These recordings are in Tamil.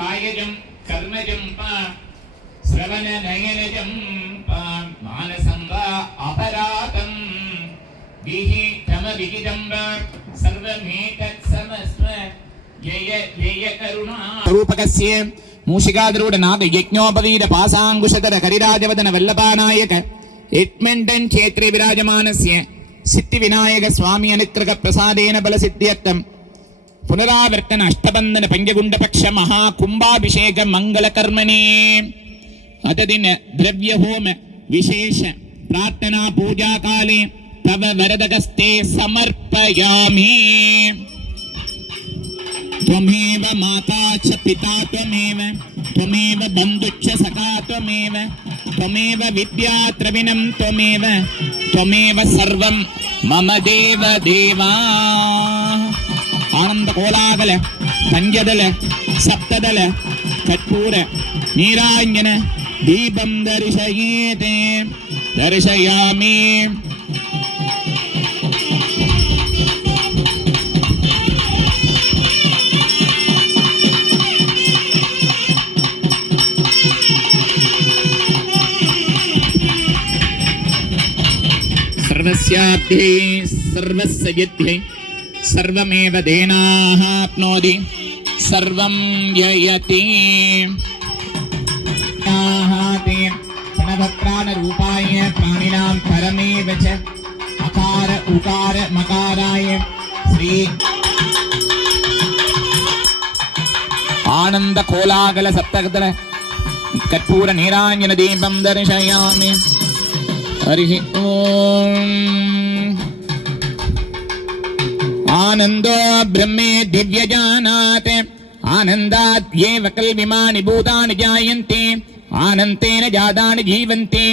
कायजं कर्मजं पा श्रवण नयनजं पा मानसं वा अपराधं विहितम विहितं वा सर्वमेतत् समस्व जय जय करुणा रूपकस्य मूषिकाद्रूढ नाद यज्ञोपवीत पासाङ्कुशधर करिराजवदन वल्लभानायक एट्मेण्टन् क्षेत्रे विराजमानस्य सिद्धिविनायक स्वामी अनुग्रह प्रसादेन बलसिद्ध्यर्थं पुनरावर्तन अष्टबंधन पंचगुंड पक्ष महाकुंभाभिषेक मंगल कर्मणे अतदिन द्रव्य होम विशेष प्रार्थना पूजा काले तव वरदगस्ते समर्पयामि। त्वमेव माता च पिता त्वमेव बन्धुश्च सखा त्वमेव विद्या द्रविणं त्वमेव सर्वं मम देव देवा। आनंद कोलागल पंचदल सप्तदल कर्पूर नीरांजन दीपं दर्शयेते दर्शयामि। सर्वस्याब्धे सर्वस्य यद्ध्ये सर्वमेव देनाः आप्नोति सर्वं ययति। प्रणवप्राणरूपाय प्राणिनां परमेव च अकार उकार मकाराय श्री आनंद कोलागल सप्तदल कर्पूर नीरांजन दीपं दर्शयामि। हरिः ओम्। आनंदो ब्रह्मे दिव्यजानात् आनन्दाद्येव कल्विमानि भूतानि जायन्ते आनन्तेन जातानि जीवन्ते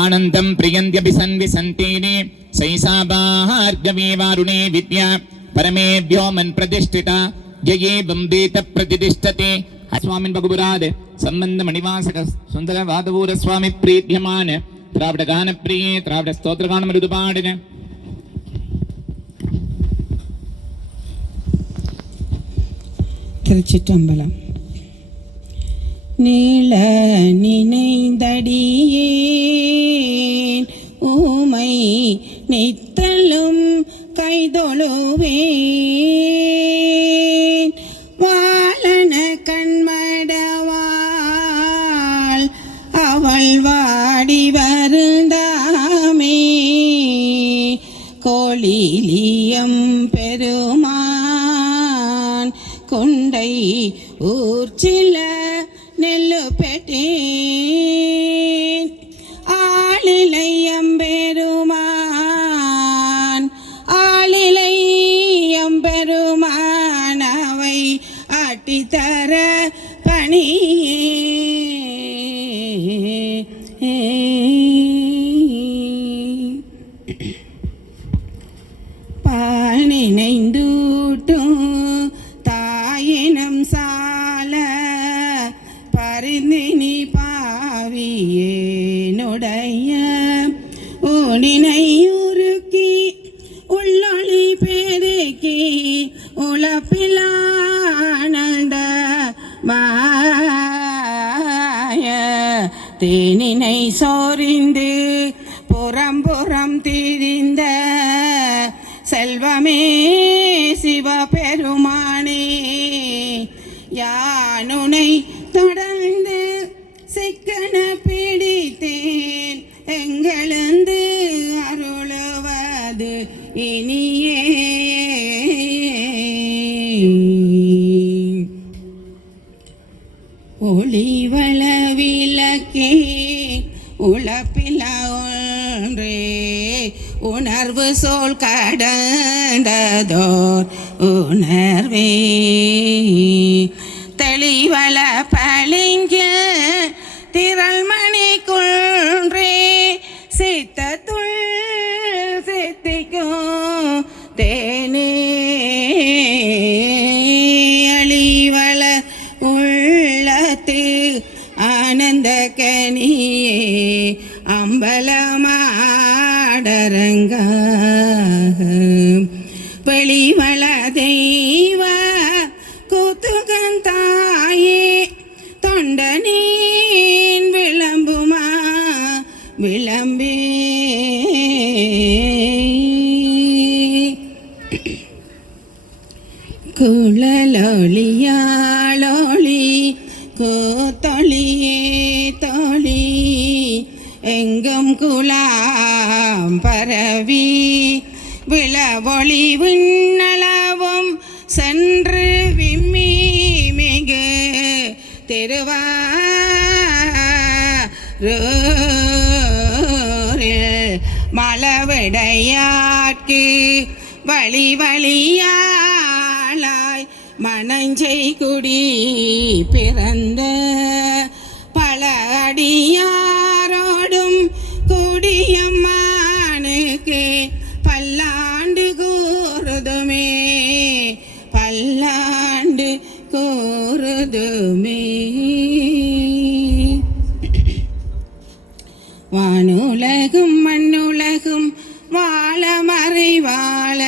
आनन्दं प्रियन्त्यभिसन्विसन्ते सैसा भार्गवी वारुणे विद्या परमेभ्यो मन् प्रतिष्ठिता जयेवं वेद प्रतिष्ठते। स्वामिन् भगुपुराद सम्बन्ध मणिवासक सुन्दर वादवूर स्वामी प्रीत्यमान द्राविड गान प्रिये द्राविड स्तोत्र गान मृदुपाडिन திருச்சிற்றம்பலம். நீள நினைந்தடியேன் ஊமை நித்தலும் கைதொழுவேன் வாழன கண்மடவாள் அவள் வாடி வருந்தாமே கோழிலியம் பெருமான் கொண்டை ஊர்ச்சில நெல்லு பெட்டேன் ஆளிலையம்பெருமான் ஆளிலையம்பெருமான் அவை ஆட்டித்தர பணியே பால் நினைந்தூட்டும் தாயினம் சால பரிந்தினி பாவியேனுடைய ஊனினை உருக்கி உள்ளொளி பெருக்கி உழப்பிலானந்த மாய தேனினை சோரிந்து புறம் புறம் திரிந்த செல்வமே சிவபெருமானே யானுனை தொடர்ந்து சிக்கன பிடித்தேன் எங்களந்து அருளுவது இனியே ஒளிவள விளக்கே உழப்பில ஒன்றே உணர்வு சோல் கடந்ததோர் உணர்வே தெளிவள பளிங்கில் திரள்மணி குன்றே சித்தத்துள் சித்திக்கும் தேனே அழிவள உள்ளத்து ஆனந்த ஆனந்த கனியே அம்பலமாடரங்க வெளிவள தெய்வ கூத்துகந்தாயே தொண்டனேன் விளம்புமா விளம்பே குழலொளியாளொளி கூத்தொளியே தொளி எங்கும் குலாம் பரவி விளவொளி விண்ணளவும் சென்று விம்மி மிகு திருவாரூரில் மலவிடையாட்கு வழி வழியாளாய் மணஞ்சை குடி பிறந்த பல அடியாரோடும் குடியம்மானுக்கு பல்லாண்டு கூறுதுமே பல்லாண்டு கூறுதுமே வானுலகும் மண்ணுலகும் வாழ மறைவாழ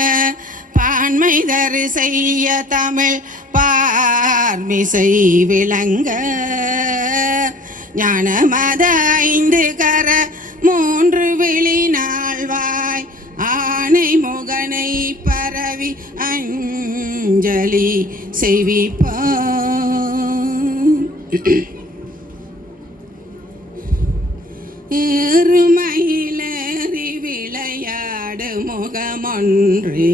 பான்மை தரு செய்ய தமிழ் பார்மிசை விளங்க ஞான மத 5 கர 3 விழிநாள்வாய் ஆனை முகனை பரவி அஞ்சலி செய்விப்போம் ஏறுமயிலேறி விளையாடு முகமொன்று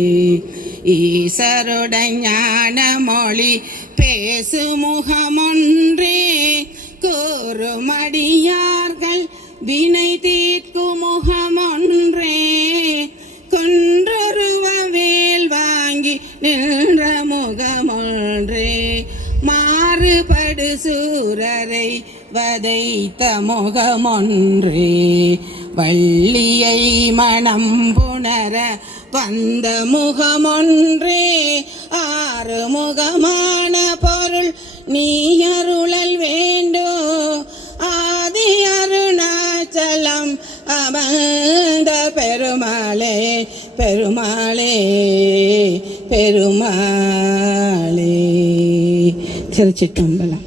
ஈசருடன் ஞான மொழி பேசு முகமொன்றே கூறுமடியார்கள் வினை தீர்க்கும் முகமொன்றே கொன்றுருவ வேல் வாங்கி நின்ற முகமொன்றே மாறுபடு சூரரை வதைத்த முகமொன்றே வள்ளியை மனம் புணர வந்த முகமொன்றே ஆறு முகமான பொருள் நீ அருளல் வேண்டோ ஆதி அருணாச்சலம் அமர்ந்த பெருமாளே பெருமாளே பெருமாளே. திருச்சிற்றம்பலம்.